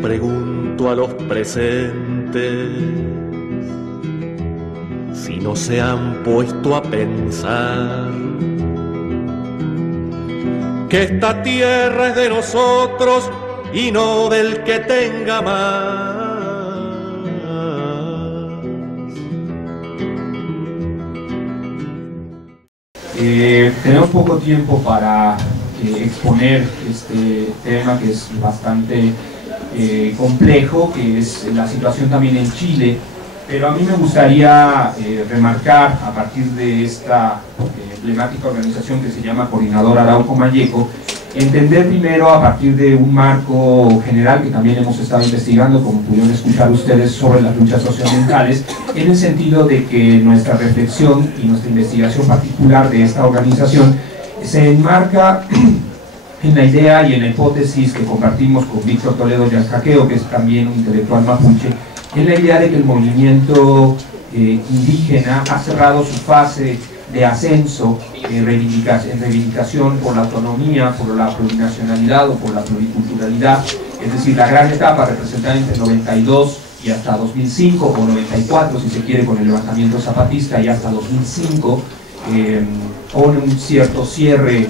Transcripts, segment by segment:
pregunto a los presentes si no se han puesto a pensar que esta tierra es de nosotros y no del que tenga más. Tenemos poco tiempo para exponer este tema que es bastante complejo, que es la situación también en Chile, pero a mí me gustaría remarcar a partir de esta emblemática organización que se llama Coordinador Arauco Mayeco, entender primero a partir de un marco general que también hemos estado investigando, como pudieron escuchar ustedes, sobre las luchas socioambientales, en el sentido de que nuestra reflexión y nuestra investigación particular de esta organización se enmarca en la idea y en la hipótesis que compartimos con Víctor Toledo Yascaqueo, que es también un intelectual mapuche, en la idea de que el movimiento indígena ha cerrado su fase de ascenso en reivindicación por la autonomía, por la plurinacionalidad o por la pluriculturalidad, es decir, la gran etapa representada entre 92 y hasta 2005, o 94 si se quiere con el levantamiento zapatista, y hasta 2005 pone un cierto cierre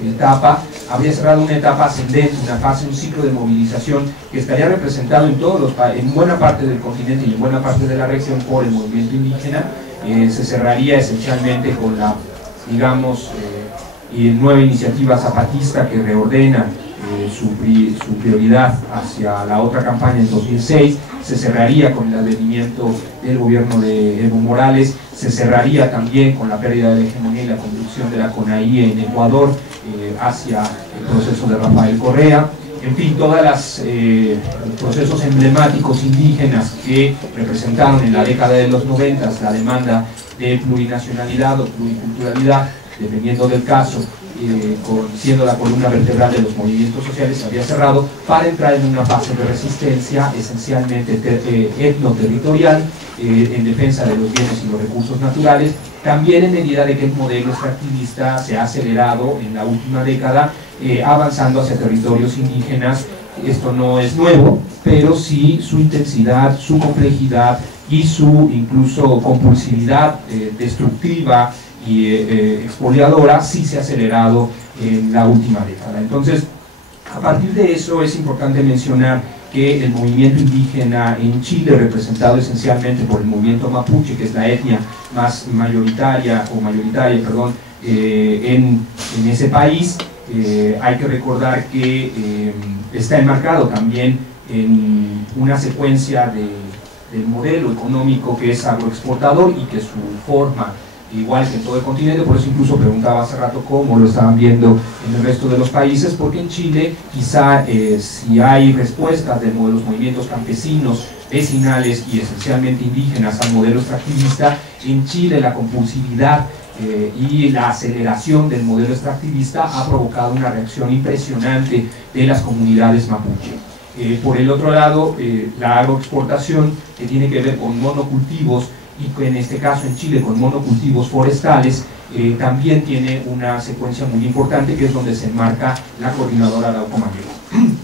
de etapa. Habría cerrado una etapa ascendente, una fase, un ciclo de movilización que estaría representado en buena parte del continente y en buena parte de la región por el movimiento indígena. Se cerraría esencialmente con la, digamos, nueva iniciativa zapatista que reordena su prioridad hacia la otra campaña en 2006, se cerraría con el advenimiento del gobierno de Evo Morales, se cerraría también con la pérdida de la hegemonía y la conducción de la CONAIE en Ecuador hacia el proceso de Rafael Correa. En fin, todos los procesos emblemáticos indígenas que representaron en la década de los 90 la demanda de plurinacionalidad o pluriculturalidad, dependiendo del caso, siendo la columna vertebral de los movimientos sociales, se había cerrado para entrar en una fase de resistencia esencialmente etnoterritorial, en defensa de los bienes y los recursos naturales, también en medida de que el modelo extractivista se ha acelerado en la última década, avanzando hacia territorios indígenas. Esto no es nuevo, pero sí su intensidad, su complejidad y su incluso compulsividad destructiva y expoliadora sí se ha acelerado en la última década. Entonces, a partir de eso es importante mencionar que el movimiento indígena en Chile, representado esencialmente por el movimiento mapuche, que es la etnia más mayoritaria en ese país, hay que recordar que está enmarcado también en una secuencia del modelo económico que es agroexportador y que su forma, igual que en todo el continente, por eso incluso preguntaba hace rato cómo lo estaban viendo en el resto de los países, porque en Chile quizá si hay respuestas de los movimientos campesinos, vecinales y esencialmente indígenas al modelo extractivista, en Chile la compulsividad y la aceleración del modelo extractivista ha provocado una reacción impresionante de las comunidades mapuche. Por el otro lado, la agroexportación, que tiene que ver con monocultivos, y en este caso en Chile con monocultivos forestales, también tiene una secuencia muy importante, que es donde se enmarca la Coordinadora Arauco Mayeco.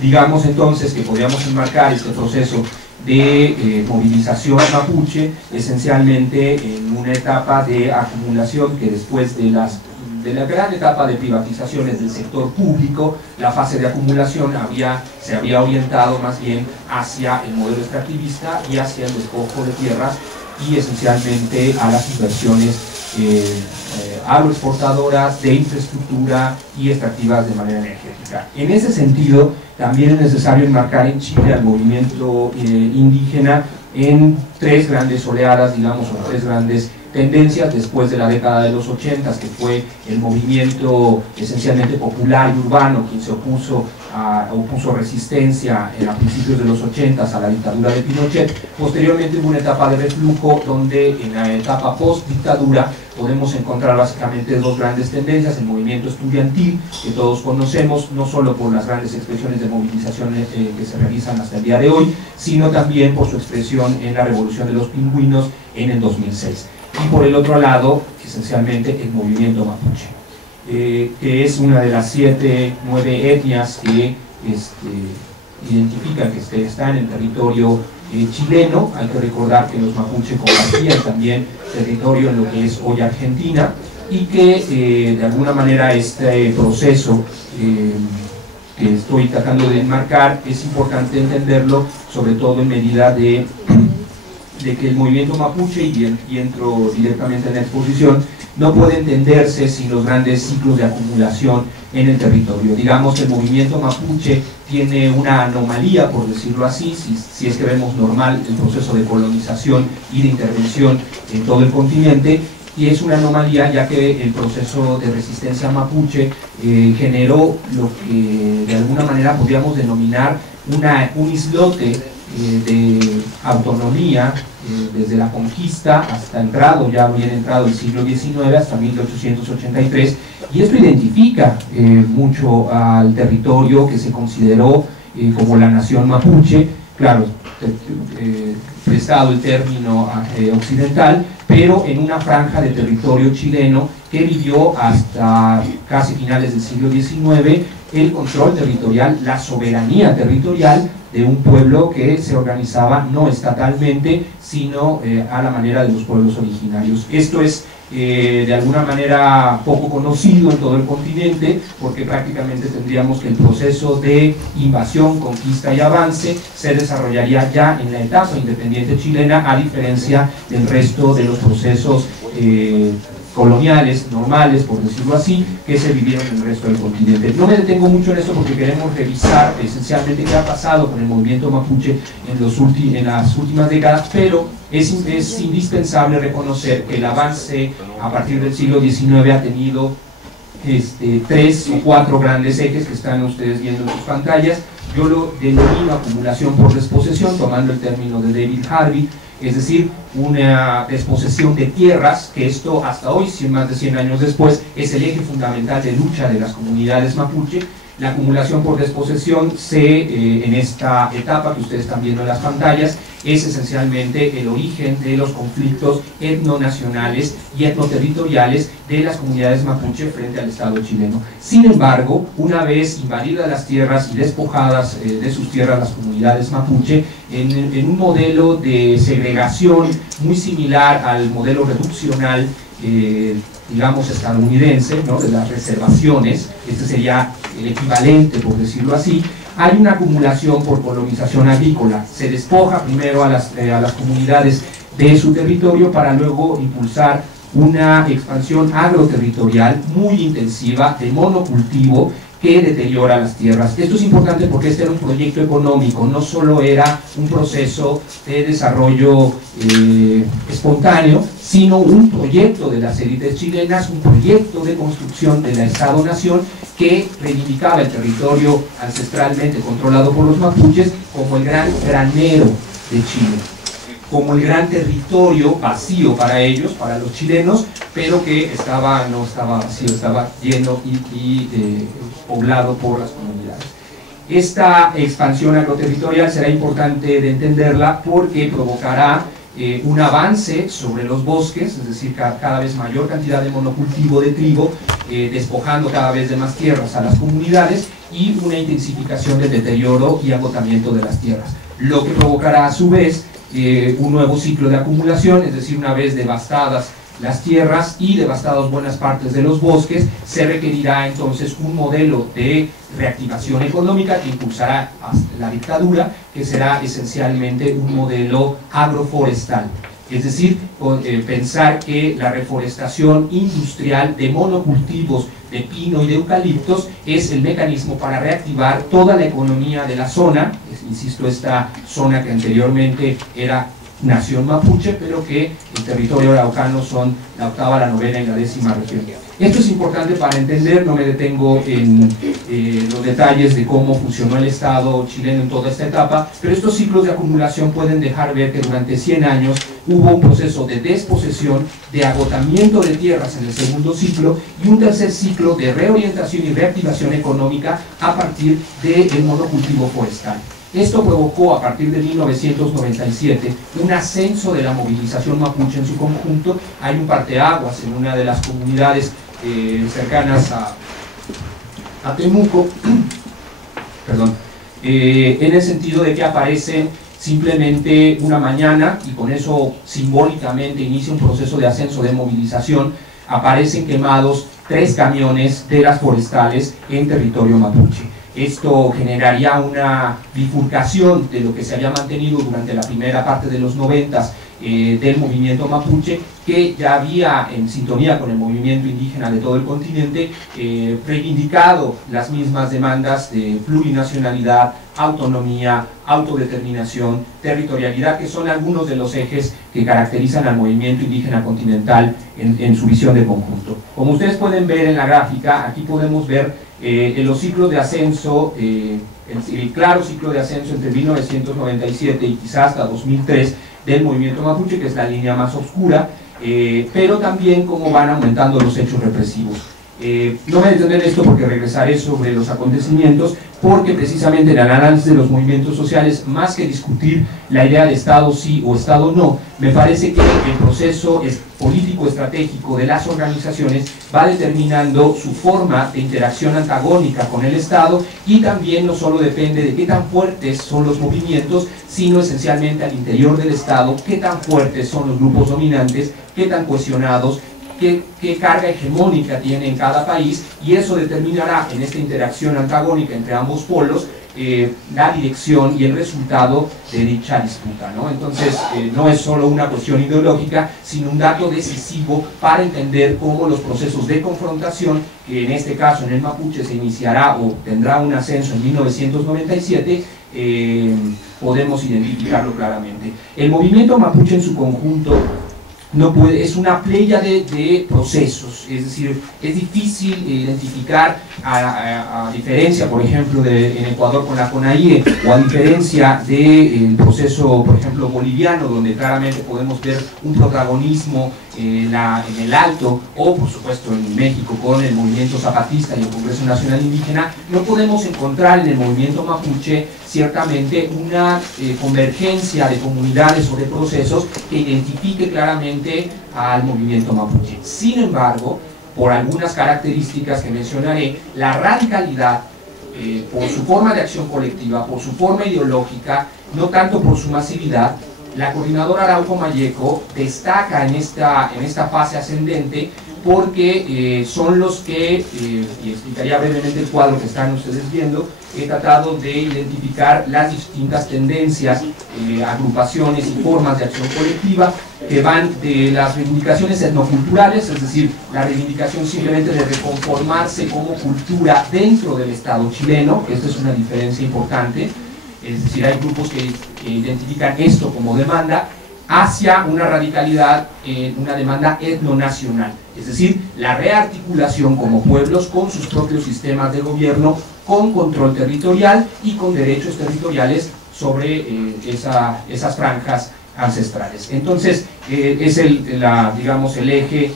Digamos entonces que podríamos enmarcar este proceso de movilización mapuche esencialmente en una etapa de acumulación que después de la gran etapa de privatizaciones del sector público, la fase de acumulación se había orientado más bien hacia el modelo extractivista y hacia el despojo de tierras y esencialmente a las inversiones agroexportadoras de infraestructura y extractivas de manera energética. En ese sentido, también es necesario enmarcar en Chile al movimiento indígena en tres grandes oleadas, digamos, o tres grandes tendencias después de la década de los 80, que fue el movimiento esencialmente popular y urbano, quien se opuso resistencia a principios de los 80 a la dictadura de Pinochet. Posteriormente hubo una etapa de reflujo donde en la etapa post-dictadura podemos encontrar básicamente dos grandes tendencias: el movimiento estudiantil, que todos conocemos, no solo por las grandes expresiones de movilización que se realizan hasta el día de hoy, sino también por su expresión en la Revolución de los Pingüinos en el 2006. Y por el otro lado, esencialmente, el movimiento mapuche, que es una de las 7, 9 etnias que identifica que está en el territorio chileno. Hay que recordar que los mapuches compartían también territorio en lo que es hoy Argentina, y que de alguna manera este proceso que estoy tratando de enmarcar es importante entenderlo, sobre todo en medida de que el movimiento mapuche, y entro directamente en la exposición, no puede entenderse sin los grandes ciclos de acumulación en el territorio. Digamos que el movimiento mapuche tiene una anomalía, por decirlo así, si es que vemos normal el proceso de colonización y de intervención en todo el continente, y es una anomalía ya que el proceso de resistencia mapuche generó lo que de alguna manera podríamos denominar un islote de autonomía desde la conquista hasta ya bien entrado el siglo XIX, hasta 1883, y esto identifica mucho al territorio que se consideró como la nación mapuche, claro, prestado el término occidental, pero en una franja de territorio chileno que vivió hasta casi finales del siglo XIX el control territorial, la soberanía territorial de un pueblo que se organizaba no estatalmente, sino a la manera de los pueblos originarios. Esto es de alguna manera poco conocido en todo el continente, porque prácticamente tendríamos que el proceso de invasión, conquista y avance se desarrollaría ya en la etapa independiente chilena, a diferencia del resto de los procesos coloniales, normales, por decirlo así, que se vivieron en el resto del continente. No me detengo mucho en esto porque queremos revisar esencialmente qué ha pasado con el movimiento mapuche en las últimas décadas, pero es indispensable reconocer que el avance a partir del siglo XIX ha tenido 3 o 4 grandes ejes que están ustedes viendo en sus pantallas. Yo lo denomino acumulación por desposesión, tomando el término de David Harvey, es decir, una desposesión de tierras, que esto hasta hoy, más de 100 años después, es el eje fundamental de lucha de las comunidades mapuche. La acumulación por desposesión en esta etapa que ustedes están viendo en las pantallas, es esencialmente el origen de los conflictos etnonacionales y etnoterritoriales de las comunidades mapuche frente al Estado chileno. Sin embargo, una vez invadidas las tierras y despojadas de sus tierras las comunidades mapuche, en un modelo de segregación muy similar al modelo reduccional digamos estadounidense, ¿no?, de las reservaciones, este sería el equivalente, por decirlo así, hay una acumulación por colonización agrícola. Se despoja primero a las comunidades de su territorio para luego impulsar una expansión agroterritorial muy intensiva de monocultivo que deteriora las tierras. Esto es importante porque este era un proyecto económico, no solo era un proceso de desarrollo espontáneo, sino un proyecto de las élites chilenas, un proyecto de construcción de la Estado-Nación que reivindicaba el territorio ancestralmente controlado por los mapuches como el gran granero de Chile, como el gran territorio vacío para ellos, para los chilenos, pero que no estaba vacío, estaba lleno y poblado por las comunidades. Esta expansión agroterritorial será importante de entenderla porque provocará un avance sobre los bosques, es decir, cada vez mayor cantidad de monocultivo de trigo, despojando cada vez de más tierras a las comunidades, y una intensificación del deterioro y agotamiento de las tierras, lo que provocará a su vez un nuevo ciclo de acumulación, es decir, una vez devastadas las tierras y devastados buenas partes de los bosques, se requerirá entonces un modelo de reactivación económica que impulsará la dictadura, que será esencialmente un modelo agroforestal. Es decir, pensar que la reforestación industrial de monocultivos de pino y de eucaliptos es el mecanismo para reactivar toda la economía de la zona, insisto, esta zona que anteriormente era nación mapuche, pero que el territorio araucano son la 8ª, la 9ª y la 10ª región. Esto es importante para entender, no me detengo en los detalles de cómo funcionó el Estado chileno en toda esta etapa, pero estos ciclos de acumulación pueden dejar ver que durante 100 años hubo un proceso de desposesión, de agotamiento de tierras en el segundo ciclo, y un tercer ciclo de reorientación y reactivación económica a partir del monocultivo forestal. Esto provocó a partir de 1997 un ascenso de la movilización mapuche en su conjunto. Hay un parteaguas en una de las comunidades cercanas a Temuco, perdón, en el sentido de que aparecen simplemente una mañana, y con eso simbólicamente inicia un proceso de ascenso de movilización. Aparecen quemados 3 camiones de las forestales en territorio mapuche. Esto generaría una bifurcación de lo que se había mantenido durante la primera parte de los 90 del movimiento mapuche, que ya había, en sintonía con el movimiento indígena de todo el continente, reivindicado las mismas demandas de plurinacionalidad, autonomía, autodeterminación, territorialidad, que son algunos de los ejes que caracterizan al movimiento indígena continental en su visión de conjunto. Como ustedes pueden ver en la gráfica, aquí podemos ver los ciclos de ascenso, el claro ciclo de ascenso entre 1997 y quizás hasta 2003 del movimiento mapuche, que es la línea más oscura, pero también cómo van aumentando los hechos represivos. No me detendré en esto porque regresaré sobre los acontecimientos, porque precisamente en el análisis de los movimientos sociales, más que discutir la idea de Estado sí o Estado no, me parece que el proceso político estratégico de las organizaciones va determinando su forma de interacción antagónica con el Estado, y también no solo depende de qué tan fuertes son los movimientos, sino esencialmente al interior del Estado, qué tan fuertes son los grupos dominantes, qué tan cohesionados, qué carga hegemónica tiene en cada país, y eso determinará en esta interacción antagónica entre ambos polos la dirección y el resultado de dicha disputa, ¿no? Entonces no es solo una cuestión ideológica, sino un dato decisivo para entender cómo los procesos de confrontación, que en este caso en el mapuche se iniciará o tendrá un ascenso en 1997, podemos identificarlo claramente. El movimiento mapuche en su conjunto no puede, es una playa de procesos, es decir, es difícil identificar, a diferencia, por ejemplo, en Ecuador con la CONAIE, o a diferencia del proceso, por ejemplo, boliviano, donde claramente podemos ver un protagonismo en el Alto, o por supuesto en México con el movimiento zapatista y el Congreso Nacional Indígena. No podemos encontrar en el movimiento mapuche ciertamente una convergencia de comunidades o de procesos que identifique claramente al movimiento mapuche. Sin embargo, por algunas características que mencionaré, la radicalidad, por su forma de acción colectiva, por su forma ideológica, no tanto por su masividad, la coordinadora Arauco Malleco destaca en esta fase ascendente, porque son los que, y explicaría brevemente el cuadro que están ustedes viendo, he tratado de identificar las distintas tendencias, agrupaciones y formas de acción colectiva que van de las reivindicaciones etnoculturales, es decir, la reivindicación simplemente de reconformarse como cultura dentro del Estado chileno. Esta es una diferencia importante, es decir, hay grupos que identifican esto como demanda, hacia una radicalidad en una demanda etnonacional, es decir, la rearticulación como pueblos con sus propios sistemas de gobierno, con control territorial y con derechos territoriales sobre esas franjas ancestrales. Entonces, es digamos, el eje,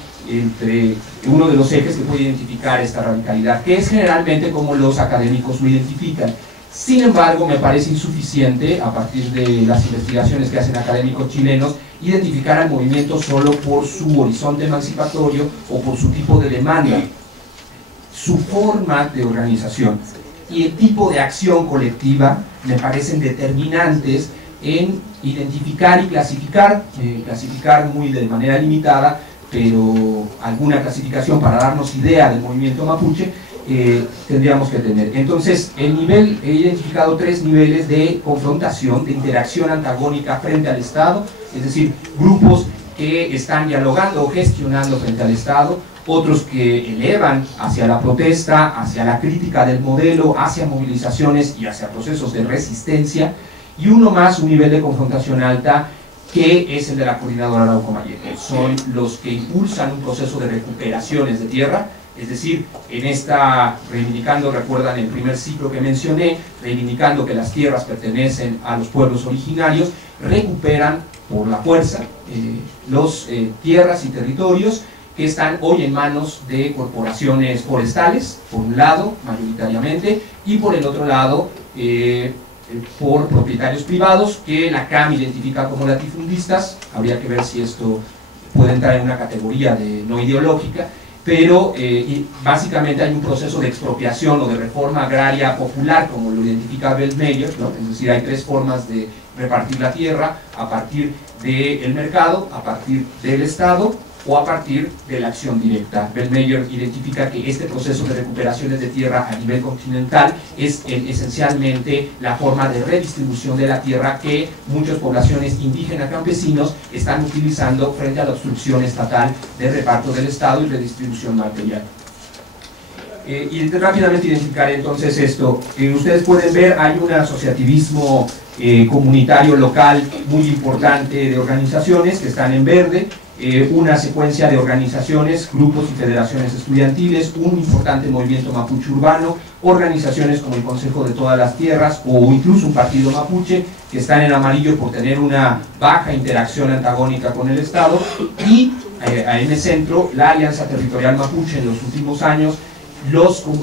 uno de los ejes que puede identificar esta radicalidad, que es generalmente como los académicos lo identifican. Sin embargo, me parece insuficiente, a partir de las investigaciones que hacen académicos chilenos, identificar al movimiento solo por su horizonte emancipatorio o por su tipo de demanda. Su forma de organización y el tipo de acción colectiva me parecen determinantes en identificar y clasificar muy de manera limitada, pero alguna clasificación para darnos idea del movimiento mapuche tendríamos que tener. Entonces, he identificado 3 niveles de confrontación, de interacción antagónica frente al Estado, es decir, grupos que están dialogando o gestionando frente al Estado, otros que elevan hacia la protesta, hacia la crítica del modelo, hacia movilizaciones y hacia procesos de resistencia, y uno más, un nivel de confrontación alta, que es el de la coordinadora Arauco Malleco. Son los que impulsan un proceso de recuperaciones de tierra, es decir, reivindicando, recuerdan el primer ciclo que mencioné, reivindicando que las tierras pertenecen a los pueblos originarios, recuperan por la fuerza los tierras y territorios que están hoy en manos de corporaciones forestales, por un lado, mayoritariamente, y por el otro lado, por propietarios privados, que la CAM identifica como latifundistas. Habría que ver si esto puede entrar en una categoría no ideológica, pero básicamente hay un proceso de expropiación o de reforma agraria popular, como lo identifica Bellmeyer, ¿no? Es decir, hay tres formas de repartir la tierra: a partir del mercado, a partir del Estado o a partir de la acción directa. Bellmeyer identifica que este proceso de recuperaciones de tierra a nivel continental es esencialmente la forma de redistribución de la tierra que muchas poblaciones indígenas campesinos están utilizando frente a la obstrucción estatal de reparto del Estado y redistribución material. Y rápidamente identificar entonces esto. Ustedes pueden ver, hay un asociativismo comunitario local muy importante de organizaciones que están en verde, una secuencia de organizaciones, grupos y federaciones estudiantiles, un importante movimiento mapuche urbano, organizaciones como el Consejo de Todas las Tierras o incluso un partido mapuche que están en amarillo por tener una baja interacción antagónica con el Estado, y en el centro la Alianza Territorial Mapuche. En los últimos años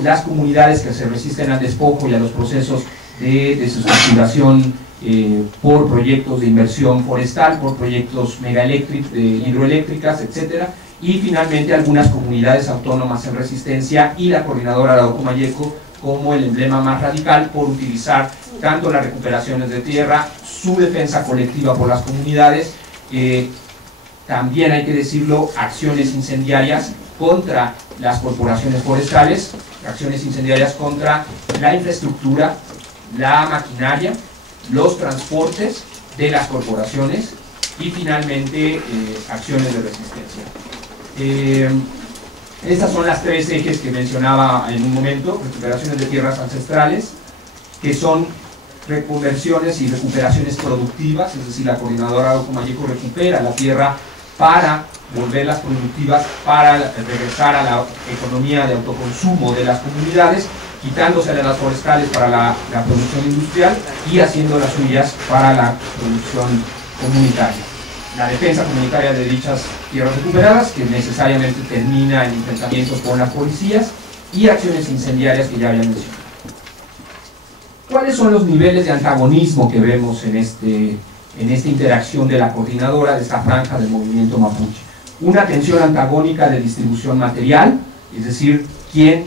las comunidades que se resisten al despojo y a los procesos de desestructuración por proyectos de inversión forestal, por proyectos hidroeléctricas, etc. Y finalmente algunas comunidades autónomas en resistencia y la Coordinadora Arauco Mayeco como el emblema más radical por utilizar tanto las recuperaciones de tierra, su defensa colectiva por las comunidades, también hay que decirlo, acciones incendiarias contra las corporaciones forestales, acciones incendiarias contra la infraestructura, la maquinaria, los transportes de las corporaciones y finalmente acciones de resistencia. Estas son las tres ejes que mencionaba en un momento: recuperaciones de tierras ancestrales, que son reconversiones y recuperaciones productivas, es decir, la Coordinadora Arauco Mayeco recupera la tierra para volverlas productivas, para regresar a la economía de autoconsumo de las comunidades, quitándose de las forestales para la producción industrial y haciendo las suyas para la producción comunitaria. La defensa comunitaria de dichas tierras recuperadas, que necesariamente termina en enfrentamientos con las policías, y acciones incendiarias que ya había mencionado. ¿Cuáles son los niveles de antagonismo que vemos en esta interacción de la coordinadora, de esta franja del movimiento mapuche? Una tensión antagónica de distribución material, es decir, quién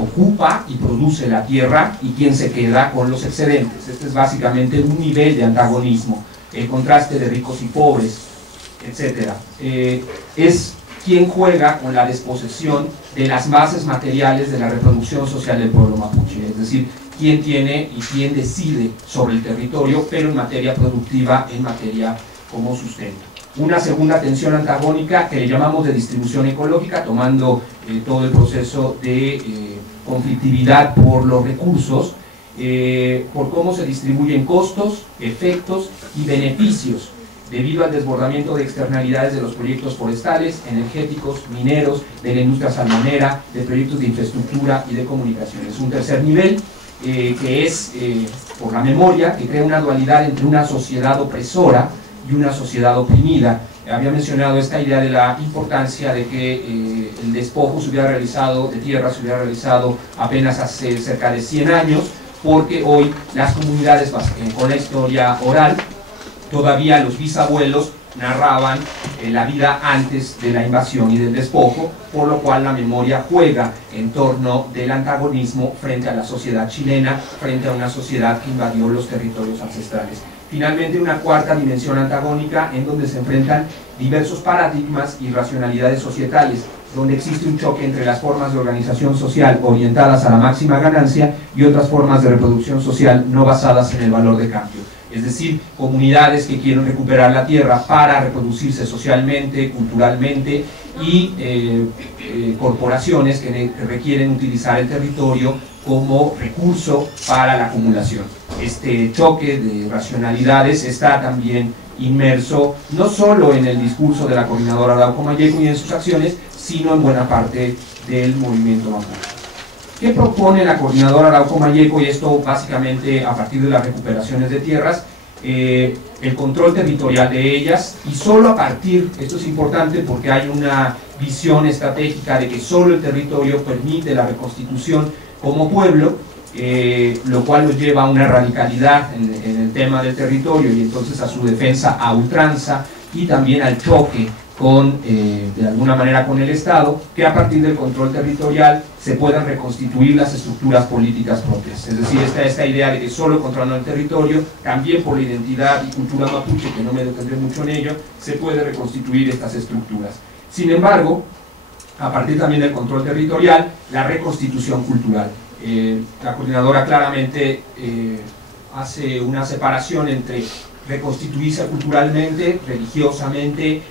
ocupa y produce la tierra y quién se queda con los excedentes. Este es básicamente un nivel de antagonismo, el contraste de ricos y pobres, etc. Es quien juega con la desposesión de las bases materiales de la reproducción social del pueblo mapuche, es decir, quién tiene y quién decide sobre el territorio, pero en materia productiva, en materia como sustento. Una segunda tensión antagónica que le llamamos de distribución ecológica, tomando todo el proceso de conflictividad por los recursos, por cómo se distribuyen costos, efectos y beneficios debido al desbordamiento de externalidades de los proyectos forestales, energéticos, mineros, de la industria salmonera, de proyectos de infraestructura y de comunicaciones. Un tercer nivel que es por la memoria, que crea una dualidad entre una sociedad opresora y una sociedad oprimida. Había mencionado esta idea de la importancia de que el despojo se hubiera realizado, de tierra se hubiera realizado apenas hace cerca de 100 años, porque hoy las comunidades, con la historia oral, todavía los bisabuelos narraban la vida antes de la invasión y del despojo, por lo cual la memoria juega en torno del antagonismo frente a la sociedad chilena, frente a una sociedad que invadió los territorios ancestrales. Finalmente, una cuarta dimensión antagónica en donde se enfrentan diversos paradigmas y racionalidades societales, donde existe un choque entre las formas de organización social orientadas a la máxima ganancia y otras formas de reproducción social no basadas en el valor de cambio. Es decir, comunidades que quieren recuperar la tierra para reproducirse socialmente, culturalmente, y corporaciones que requieren utilizar el territorio como recurso para la acumulación. Este choque de racionalidades está también inmerso no solo en el discurso de la Coordinadora Arauco Mayeco y en sus acciones, sino en buena parte del movimiento mapuche. ¿Qué propone la Coordinadora Arauco Mayeco? Y esto básicamente a partir de las recuperaciones de tierras, el control territorial de ellas, y solo a partir, esto es importante porque hay una visión estratégica de que solo el territorio permite la reconstitución como pueblo, lo cual los lleva a una radicalidad en el tema del territorio y entonces a su defensa a ultranza y también al choque de alguna manera con el Estado, que a partir del control territorial se puedan reconstituir las estructuras políticas propias. Es decir, esta idea de que solo controlando el territorio, también por la identidad y cultura mapuche, que no me detendré mucho en ello, se puede reconstituir estas estructuras. Sin embargo, a partir también del control territorial, la reconstitución cultural. La coordinadora claramente hace una separación entre reconstituirse culturalmente, religiosamente,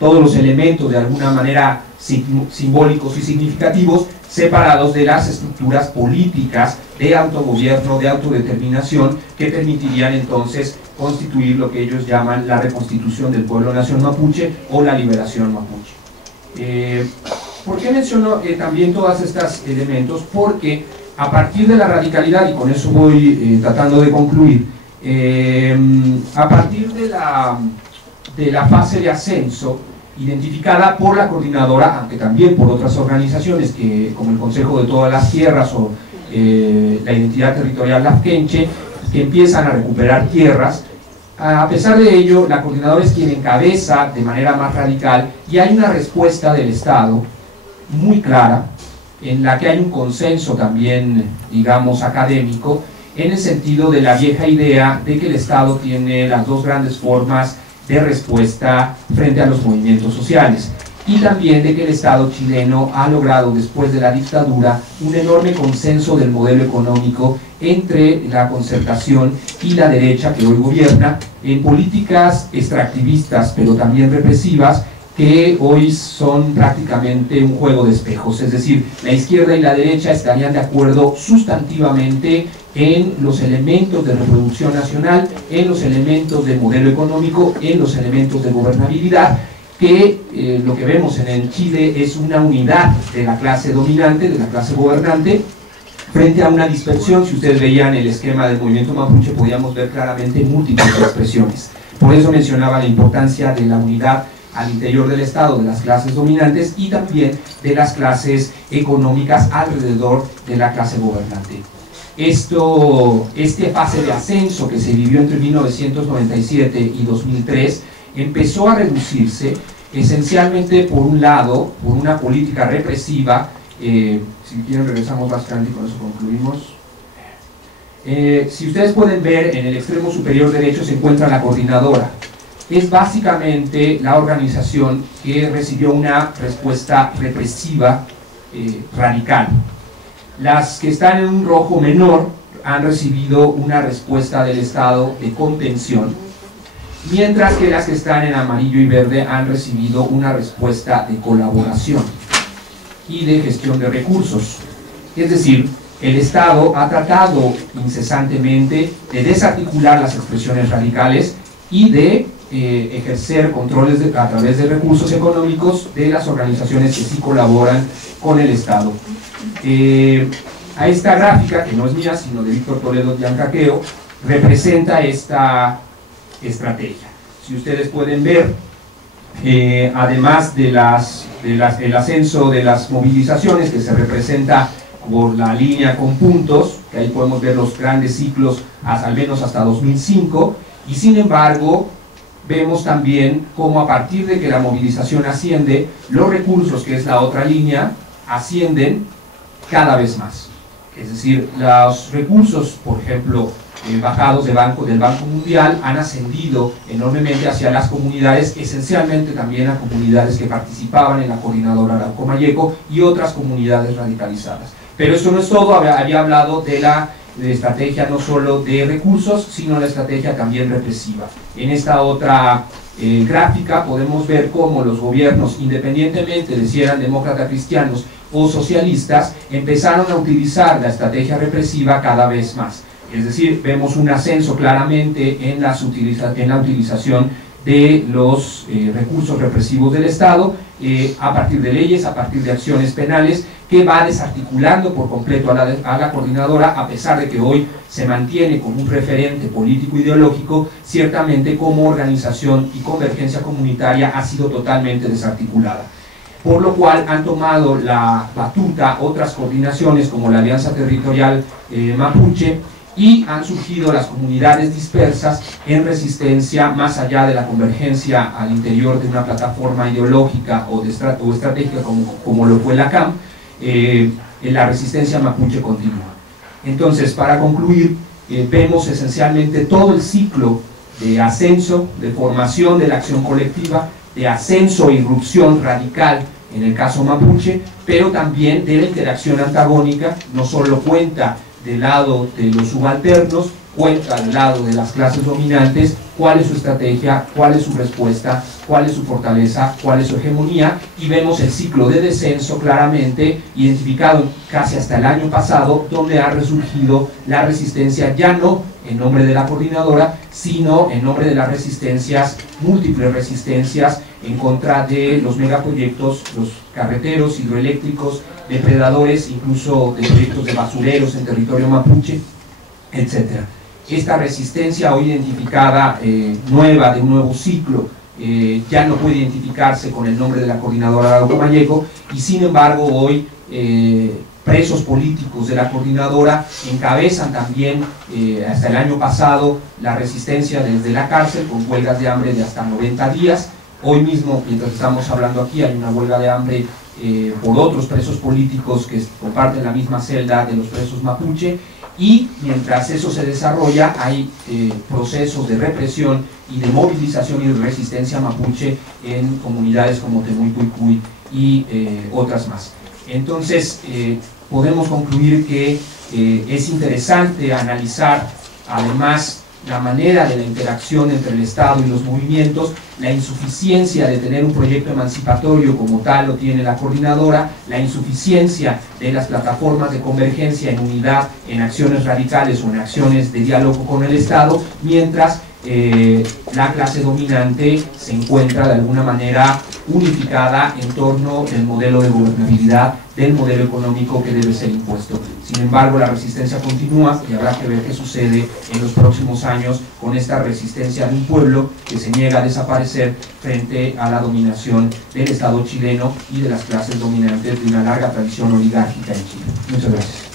todos los elementos de alguna manera simbólicos y significativos, separados de las estructuras políticas de autogobierno, de autodeterminación, que permitirían entonces constituir lo que ellos llaman la reconstitución del pueblo-nación mapuche o la liberación mapuche. ¿Por qué menciono también todos estos elementos? Porque a partir de la radicalidad, y con eso voy tratando de concluir, a partir de la fase de ascenso identificada por la coordinadora, aunque también por otras organizaciones como el Consejo de Todas las Tierras o la Identidad Territorial Lafkenche, que empiezan a recuperar tierras, a pesar de ello, la coordinadora es quien encabeza de manera más radical, y hay una respuesta del Estado muy clara, en la que hay un consenso también, digamos, académico, en el sentido de la vieja idea de que el Estado tiene las dos grandes formas de respuesta frente a los movimientos sociales, y también de que el Estado chileno ha logrado, después de la dictadura, un enorme consenso del modelo económico entre la concertación y la derecha que hoy gobierna, en políticas extractivistas pero también represivas, que hoy son prácticamente un juego de espejos. Es decir, la izquierda y la derecha estarían de acuerdo sustantivamente en los elementos de reproducción nacional, en los elementos del modelo económico, en los elementos de gobernabilidad, que lo que vemos en Chile es una unidad de la clase dominante, de la clase gobernante, frente a una dispersión. Si ustedes veían el esquema del movimiento mapuche, podíamos ver claramente múltiples expresiones. Por eso mencionaba la importancia de la unidad al interior del Estado, de las clases dominantes y también de las clases económicas alrededor de la clase gobernante. Este fase de ascenso que se vivió entre 1997 y 2003 empezó a reducirse esencialmente, por un lado, por una política represiva. Si quieren regresamos bastante y con eso concluimos. Si ustedes pueden ver, en el extremo superior derecho se encuentra la coordinadora. Es básicamente la organización que recibió una respuesta represiva radical. Las que están en un rojo menor han recibido una respuesta del Estado de contención, mientras que las que están en amarillo y verde han recibido una respuesta de colaboración y de gestión de recursos. Es decir, el Estado ha tratado incesantemente de desarticular las expresiones radicales y de ejercer controles a través de recursos económicos de las organizaciones que sí colaboran con el Estado. A esta gráfica, que no es mía, sino de Víctor Toledo Yancaqueo, representa esta estrategia. Si ustedes pueden ver, además del ascenso de las movilizaciones, que se representa por la línea con puntos, que ahí podemos ver los grandes ciclos al menos hasta 2005, y sin embargo vemos también cómo a partir de que la movilización asciende, los recursos, que es la otra línea, ascienden cada vez más. Es decir, los recursos, por ejemplo, bajados del Banco Mundial, han ascendido enormemente hacia las comunidades, esencialmente también a comunidades que participaban en la coordinadora Arauco Mayeco y otras comunidades radicalizadas. Pero eso no es todo. Había hablado de la estrategia no solo de recursos, sino la estrategia también represiva. En esta otra gráfica podemos ver cómo los gobiernos, independientemente de si eran demócratas cristianos o socialistas, empezaron a utilizar la estrategia represiva cada vez más. Es decir, vemos un ascenso claramente en la utilización de los recursos represivos del Estado, a partir de leyes, a partir de acciones penales, que va desarticulando por completo a la coordinadora, a pesar de que hoy se mantiene como un referente político ideológico. Ciertamente como organización y convergencia comunitaria ha sido totalmente desarticulada. Por lo cual han tomado la batuta otras coordinaciones como la Alianza Territorial Mapuche, y han surgido las comunidades dispersas en resistencia más allá de la convergencia al interior de una plataforma ideológica o estratégica como lo fue la CAM. La resistencia mapuche continúa. Entonces, para concluir, vemos esencialmente todo el ciclo de ascenso, de formación de la acción colectiva, de ascenso e irrupción radical en el caso mapuche, pero también de la interacción antagónica. No solo cuenta del lado de los subalternos, cuenta del lado de las clases dominantes, cuál es su estrategia, cuál es su respuesta, cuál es su fortaleza, cuál es su hegemonía, y vemos el ciclo de descenso claramente identificado casi hasta el año pasado, donde ha resurgido la resistencia, ya no en nombre de la coordinadora, sino en nombre de las resistencias, múltiples resistencias en contra de los megaproyectos, los carreteros, hidroeléctricos, depredadores, incluso de proyectos de basureros en territorio mapuche, etc. Esta resistencia hoy identificada, nueva, de un nuevo ciclo, ya no puede identificarse con el nombre de la coordinadora Arauco Mayeco, y sin embargo hoy presos políticos de la coordinadora encabezan también, hasta el año pasado, la resistencia desde la cárcel, con huelgas de hambre de hasta 90 días. Hoy mismo, mientras estamos hablando aquí, hay una huelga de hambre por otros presos políticos que comparten la misma celda de los presos mapuche, y mientras eso se desarrolla hay procesos de represión y de movilización y de resistencia mapuche en comunidades como Temuy Cuicuy y otras más. Entonces podemos concluir que es interesante analizar además la manera de la interacción entre el Estado y los movimientos, la insuficiencia de tener un proyecto emancipatorio como tal lo tiene la coordinadora, la insuficiencia de las plataformas de convergencia en unidad, en acciones radicales o en acciones de diálogo con el Estado, mientras la clase dominante se encuentra de alguna manera unificada en torno del modelo de gobernabilidad, del modelo económico que debe ser impuesto. Sin embargo, la resistencia continúa y habrá que ver qué sucede en los próximos años con esta resistencia de un pueblo que se niega a desaparecer frente a la dominación del Estado chileno y de las clases dominantes de una larga tradición oligárquica en Chile. Muchas gracias.